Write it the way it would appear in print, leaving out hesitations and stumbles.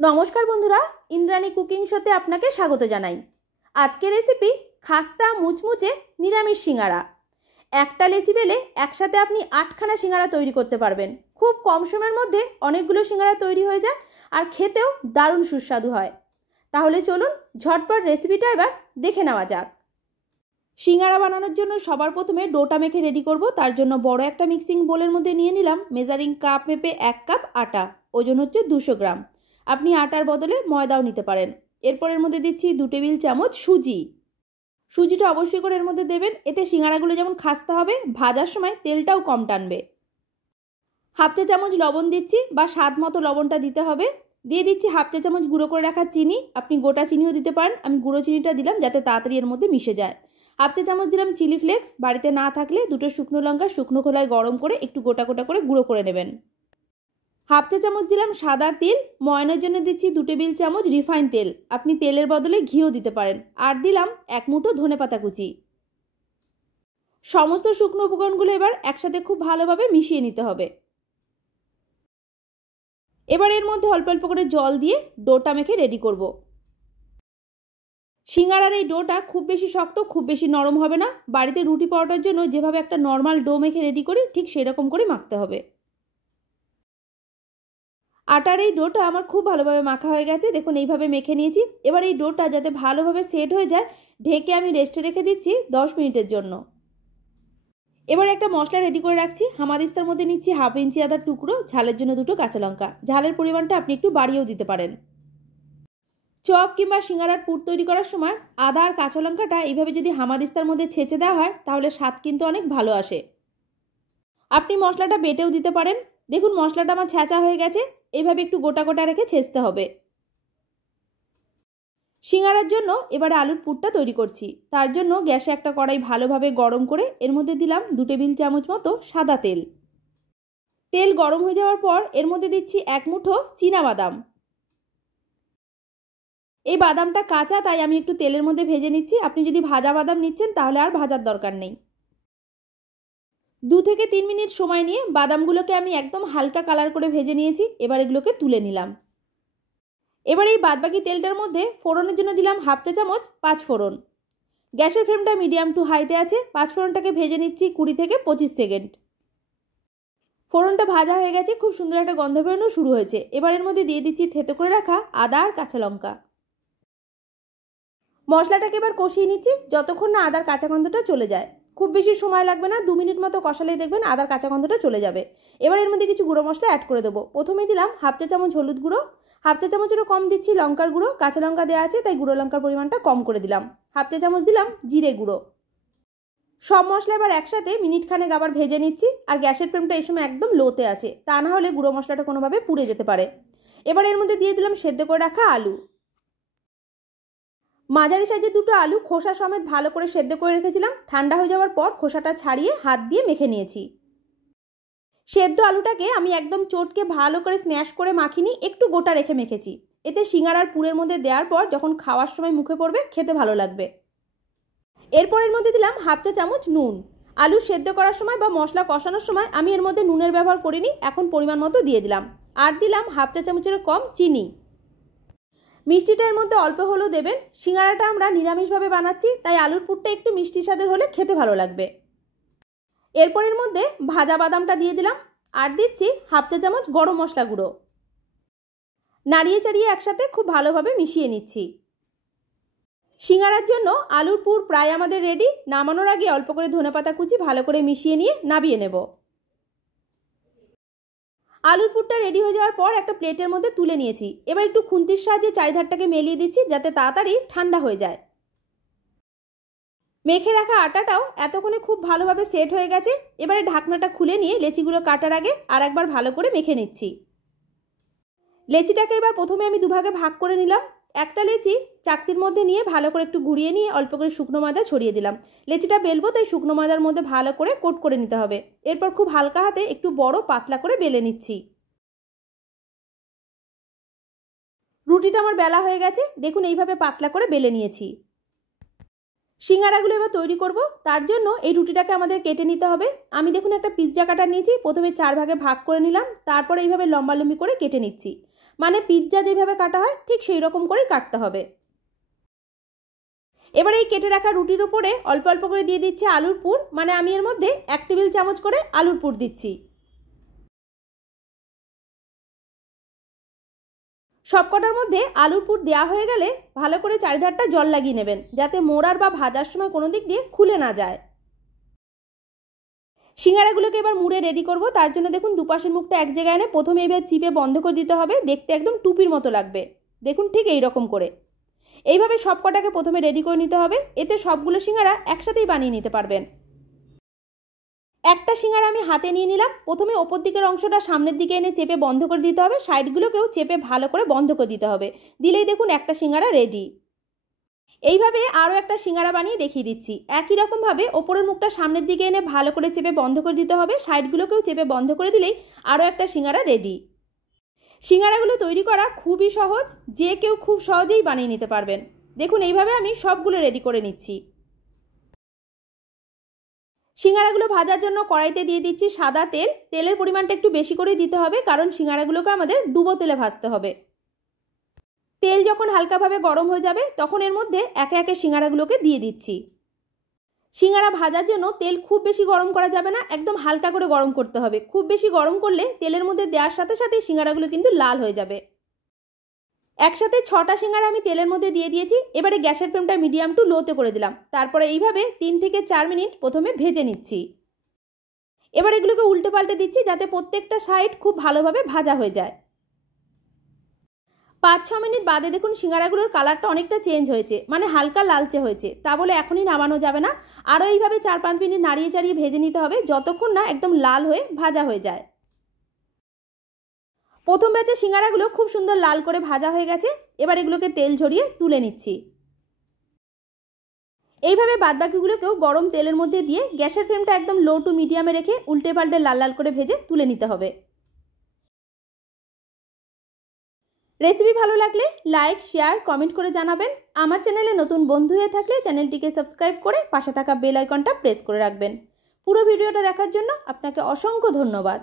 নমস্কার বন্ধুরা, ইন্দ্রাণী কুকিং শোতে আপনাকে স্বাগত জানাই। আজকের রেসিপি খাস্তা মুচমুচে নিরামিষ সিঙ্গারা। একটা লেচি বেলে একসাথে আপনি 8খানা সিঙ্গারা তৈরি করতে পারবেন। খুব কম সময়ের মধ্যে অনেকগুলো সিঙ্গারা তৈরি হয়ে যায় আর খেতেও দারুণ সুস্বাদু হয়। তাহলে চলুন ঝটপট রেসিপিটা এবার দেখে নেওয়া যাক। সিঙ্গারা বানানোর জন্য সবার প্রথমে ডোটা মেখে রেডি করব। তার জন্য বড় একটা মিক্সিং বোলের মধ্যে নিয়ে নিলাম মেজারিং কাপ মেপে 1 কাপ আটা, ওজন হচ্ছে 200 গ্রাম। আপনি আটার বদলে ময়দাও নিতে পারেন। এরপর এর মধ্যে দিচ্ছি 2 টেবিল চামচ সুজি। সুজিটা অবশ্যই করে এর মধ্যে দেবেন, এতে সিঙ্গারাগুলো যেমন খাস্তা হবে, ভাজার সময় তেলটাও কম টানবে। হাফ চা চামচ লবণ দিচ্ছি, বা স্বাদ মতো লবণটা দিতে হবে। দিয়ে দিচ্ছি হাফ চা চামচ গুঁড়ো করে রাখা চিনি, আপনি গোটা চিনিও দিতে পারেন। আমি গুঁড়ো চিনিটা দিলাম যাতে তাড়াতাড়ি এর মধ্যে মিশে যায়। হাফ চা চামচ দিলাম চিলি ফ্লেক্স, বাড়িতে না থাকলে 2টো শুকনো লঙ্কা শুকনো খোলায় গরম করে একটু গোটা গোটা করে গুঁড়ো করে নেবেন। হাফ চা চামচ দিলাম সাদা তিল, ময়ানের জন্য দিচ্ছি 2 টেবিল চামচ রিফাইন তেল, আপনি তেলের বদলে ঘিও দিতে পারেন। আর দিলাম 1 মুঠো ধনেপাতা কুচি। সমস্ত শুকনো উপকরণগুলো এবার একসাথে খুব ভালোভাবে মিশিয়ে নিতে হবে। এবার এর মধ্যে অল্প অল্প করে জল দিয়ে ডোটা মেখে রেডি করব। সিঙ্গারার এই ডোটা খুব বেশি শক্ত খুব বেশি নরম হবে না। বাড়িতে রুটি পরোটার জন্য যেভাবে একটা নর্মাল ডো মেখে রেডি করি ঠিক সেরকম করে মাখতে হবে। আটার এই ডোটা আমার খুব ভালোভাবে মাখা হয়ে গেছে, দেখুন এইভাবে মেখে নিয়েছি। এবার এই ডোটা যাতে ভালোভাবে সেট হয়ে যায় ঢেকে আমি রেস্টে রেখে দিচ্ছি 10 মিনিটের জন্য। এবার একটা মশলা রেডি করে রাখছি। হামাদিস্তার মধ্যে নিচ্ছি হাফ ইঞ্চি আদার টুকরো, ঝালের জন্য 2টো কাঁচা লঙ্কা। ঝালের পরিমাণটা আপনি একটু বাড়িয়েও দিতে পারেন। চপ কিংবা সিঙ্গারার পুর তৈরি করার সময় আদা আর কাঁচা লঙ্কাটা এইভাবে যদি হামাদিস্তার মধ্যে ছেঁচে দেওয়া হয় তাহলে স্বাদ কিন্তু অনেক ভালো আসে। আপনি মশলাটা বেটেও দিতে পারেন। দেখুন মশলাটা আমার ছেঁচা হয়ে গেছে, এইভাবে একটু গোটা গোটা রেখে ছেঁচতে হবে। সিঙ্গারার জন্য এবারে আলুর পুরটা তৈরি করছি। তার জন্য গ্যাসে একটা কড়াই ভালোভাবে গরম করে এর মধ্যে দিলাম 2 টেবিল চামচ মতো সাদা তেল। তেল গরম হয়ে যাওয়ার পর এর মধ্যে দিচ্ছি 1 মুঠো চীনা বাদাম। এই বাদামটা কাঁচা তাই আমি একটু তেলের মধ্যে ভেজে নিচ্ছি। আপনি যদি ভাজা বাদাম নিচ্ছেন তাহলে আর ভাজার দরকার নেই। 2 থেকে 3 মিনিট সময় নিয়ে বাদামগুলোকে আমি একদম হালকা কালার করে ভেজে নিয়েছি। এবার এগুলোকে তুলে নিলাম। এবার এই বাদবাকি তেলটার মধ্যে ফোড়নের জন্য দিলাম হাফ চা চামচ 5 ফোড়ন। গ্যাসের ফ্লেমটা মিডিয়াম টু হাইতে আছে। 5 ফোড়নটাকে ভেজে নিচ্ছি 20 থেকে 25 সেকেন্ড। ফোড়নটা ভাজা হয়ে গেছে, খুব সুন্দর একটা গন্ধ বেরোনো শুরু হয়েছে। এবার এর মধ্যে দিয়ে দিচ্ছি থেতো করে রাখা আদা আর কাঁচা লঙ্কা। মশলাটাকে এবার কষিয়ে নিচ্ছি যতক্ষণ না আদার কাঁচা গন্ধটা চলে যায়। খুব বেশি সময় লাগবে না, 2 মিনিট মতো কষালেই দেখবেন আদার কাঁচা গন্ধটা চলে যাবে। এবার এর মধ্যে কিছু গুঁড়ো মশলা অ্যাড করে দেবো। প্রথমে দিলাম হাফ চা চামচ হলুদ গুঁড়ো, হাফ চা চামচেরও কম দিচ্ছি লঙ্কার গুঁড়ো। কাঁচা লঙ্কা দেওয়া আছে তাই গুঁড়ো লঙ্কার পরিমাণটা কম করে দিলাম। হাফ চা চামচ দিলাম জিরে গুঁড়ো। সব মশলা এবার একসাথে মিনিট খানেক আবার ভেজে নিচ্ছি। আর গ্যাসের ফ্লেমটা এই সময় একদম লোতে আছে, তা না হলে গুঁড়ো মশলাটা কোনোভাবে পুড়ে যেতে পারে। এবার এর মধ্যে দিয়ে দিলাম সেদ্ধ করে রাখা আলু। মাঝারি সাইজের 2টো আলু খোসা সমেত ভালো করে সেদ্ধ করে রেখেছিলাম। ঠান্ডা হয়ে যাওয়ার পর খোসাটা ছাড়িয়ে হাত দিয়ে মেখে নিয়েছি। সেদ্ধ আলুটাকে আমি একদম চটকে ভালো করে স্ম্যাশ করে মাখিনি, একটু গোটা রেখে মেখেছি। এতে সিঙ্গারার পুরের মধ্যে দেওয়ার পর যখন খাওয়ার সময় মুখে পড়বে খেতে ভালো লাগবে। এরপর এর মধ্যে দিলাম হাফ চা চামচ নুন। আলু সেদ্ধ করার সময় বা মশলা কষানোর সময় আমি এর মধ্যে নুনের ব্যবহার করিনি, এখন পরিমাণ মতো দিয়ে দিলাম। আর দিলাম হাফ চা চামচেরও কম চিনি। মিষ্টিটার মধ্যে অল্প হলেও দেবেন। সিঙ্গারাটা আমরা নিরামিষভাবে বানাচ্ছি তাই আলুর পুরটা একটু মিষ্টি স্বাদের হলে খেতে ভালো লাগবে। এরপর এর মধ্যে ভাজা বাদামটা দিয়ে দিলাম। আর দিচ্ছি হাফ চা চামচ গরম মশলা গুঁড়ো। নাড়িয়ে চাড়িয়ে একসাথে খুব ভালোভাবে মিশিয়ে নিচ্ছি। সিঙ্গারার জন্য আলুর পুর প্রায় আমাদের রেডি। নামানোর আগে অল্প করে ধনেপাতা কুচি ভালো করে মিশিয়ে নিয়ে নামিয়ে নেব। আলুর পুরটা রেডি হয়ে যাওয়ার পর একটা প্লেটের মধ্যে তুলে নিয়েছি। এবার একটু খুন্তির সাহায্যে চারিধারটাকে মেলিয়ে দিচ্ছি যাতে তাড়াতাড়ি ঠান্ডা হয়ে যায়। মেখে রাখা আটাটাও এতক্ষণে খুব ভালোভাবে সেট হয়ে গেছে। এবারে ঢাকনাটা খুলে নিয়ে লেচিগুলো কাটার আগে আর একবার ভালো করে মেখে নিচ্ছি। লেচিটাকে এবার প্রথমে আমি দুভাগে ভাগ করে নিলাম। একটা লেচি চাকতির মধ্যে নিয়ে ভালো করে একটু ঘুরিয়ে নিয়ে অল্প করে শুকনো ময়দা ছড়িয়ে দিলাম। লেচিটা বেলবো তাই শুকনো ময়দার মধ্যে ভালো করে কোট করে নিতে হবে। এরপর খুব হালকা হাতে একটু বড় পাতলা করে বেলে নিচ্ছি। রুটিটা আমার বেলা হয়ে গেছে, দেখুন এইভাবে পাতলা করে বেলে নিয়েছি। সিঙ্গারাগুলো এবার তৈরি করব। তার জন্য এই রুটিটাকে আমাদের কেটে নিতে হবে। আমি দেখুন একটা পিৎজা কাটার নিয়েছি, প্রথমে 4 ভাগে ভাগ করে নিলাম, তারপর এইভাবে লম্বালম্বি করে কেটে নিচ্ছি। মানে পিৎজা যেভাবে কাটা হয় ঠিক সেই রকম করেই কাটতে হবে। এবার এই কেটে রাখা রুটির উপরে অল্প অল্প করে দিয়ে দিচ্ছি আলুর পুর, মানে আমি এর মধ্যে 1 টেবিল চামচ করে আলুর পুর দিচ্ছি। সবকটার মধ্যে আলুর পুর দেওয়া হয়ে গেলে ভালো করে চারিধারটা জল লাগিয়ে নেবেন, যাতে মোড়ার বা ভাজার সময় কোনো দিক দিয়ে খুলে না যায়। সিঙ্গারাগুলোকে এবার মুড়ে রেডি করব। তার জন্য দেখুন দুপাশের মুখটা এক জায়গায় এনে প্রথমে এবার চিপে বন্ধ করে দিতে হবে। দেখতে একদম টুপির মতো লাগবে। দেখুন ঠিক এই রকম করে এইভাবে সবকটাকে প্রথমে রেডি করে নিতে হবে। এতে সবগুলো সিঙ্গারা একসাথেই বানিয়ে নিতে পারবেন। একটা সিঙ্গারা আমি হাতে নিয়ে নিলাম। প্রথমে ওপর দিকের অংশটা সামনের দিকে এনে চেপে বন্ধ করে দিতে হবে, সাইডগুলোকেও চেপে ভালো করে বন্ধ করে দিতে হবে। দিলেই দেখুন একটা সিঙ্গারা রেডি। এইভাবে আরও একটা সিঙ্গারা বানিয়ে দেখিয়ে দিচ্ছি। একই রকমভাবে ওপরের মুখটা সামনের দিকে এনে ভালো করে চেপে বন্ধ করে দিতে হবে, সাইডগুলোকেও চেপে বন্ধ করে দিলেই আরও একটা সিঙ্গারা রেডি। সিঙ্গারাগুলো তৈরি করা খুবই সহজ, যে কেউ খুব সহজেই বানিয়ে নিতে পারবেন। দেখুন এইভাবে আমি সবগুলো রেডি করে নিচ্ছি। সিঙ্গারাগুলো ভাজার জন্য কড়াইতে দিয়ে দিচ্ছি সাদা তেল। তেলের পরিমাণটা একটু বেশি করে দিতে হবে, কারণ সিঙ্গারাগুলোকে আমাদের ডুবো তেলে ভাজতে হবে। তেল যখন হালকাভাবে গরম হয়ে যাবে তখন এর মধ্যে একে একে সিঙ্গারাগুলোকে দিয়ে দিচ্ছি। সিঙ্গারা ভাজার জন্য তেল খুব বেশি গরম করা যাবে না, একদম হালকা করে গরম করতে হবে। খুব বেশি গরম করলে তেলের মধ্যে দেওয়ার সাথে সাথে সিঙ্গারাগুলো কিন্তু লাল হয়ে যাবে। একসাথে 6টা সিঙ্গারা আমি তেলের মধ্যে দিয়ে দিয়েছি। এবারে গ্যাসের ফ্লেমটা মিডিয়াম টু লোতে করে দিলাম। তারপরে এইভাবে 3 থেকে 4 মিনিট প্রথমে ভেজে নিচ্ছি। এবার এগুলোকে উল্টে পাল্টে দিচ্ছি, যাতে প্রত্যেকটা সাইড খুব ভালোভাবে ভাজা হয়ে যায়। 5-6 মিনিট বাদে দেখুন সিঙ্গারাগুলোর কালারটা অনেকটা চেঞ্জ হয়েছে, মানে হালকা লালচে হয়েছে। তা বলে এখনই নামানো যাবে না, আরও এইভাবে 4-5 মিনিট নাড়িয়ে চাড়িয়ে ভেজে নিতে হবে, যতক্ষণ না একদম লাল হয়ে ভাজা হয়ে যায়। প্রথম ব্যাচের সিঙ্গারাগুলো খুব সুন্দর লাল করে ভাজা হয়ে গেছে। এবার এগুলোকে তেল ঝরিয়ে তুলে নিচ্ছি। এইভাবে বাদবাকিগুলোকেও গরম তেলের মধ্যে দিয়ে গ্যাসের ফ্লেমটা একদম লো টু মিডিয়ামে রেখে উল্টে পাল্টে লাল লাল করে ভেজে তুলে নিতে হবে। রেসিপি ভালো লাগলে লাইক, শেয়ার, কমেন্ট করে জানাবেন। আমার চ্যানেলে নতুন বন্ধু হয়ে থাকলে চ্যানেলটিকে সাবস্ক্রাইব করে পাশে থাকা বেল আইকনটা প্রেস করে রাখবেন। পুরো ভিডিওটা দেখার জন্য আপনাকে অসংখ্য ধন্যবাদ।